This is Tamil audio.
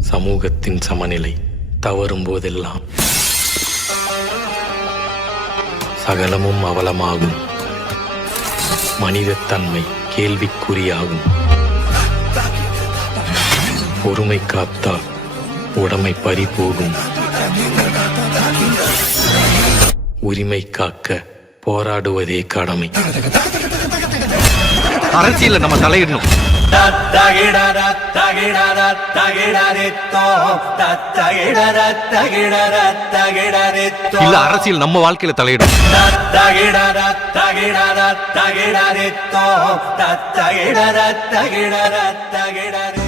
சமூகத்தின் சமநிலை தவறும் போதெல்லாம். சகலமும் அவலமாகும். மனிதத்தன்மை கேள்விக்குறியாகும். பொறுமை காத்தால் உடமை பறி போகும் உரிமை காக்க போராடுவதே கடமை. அரசியல நம்ம தலையிடணும். இல்ல அரசியல் நம்ம வாழ்க்கையில தலையிடும். தகிடர தகிடர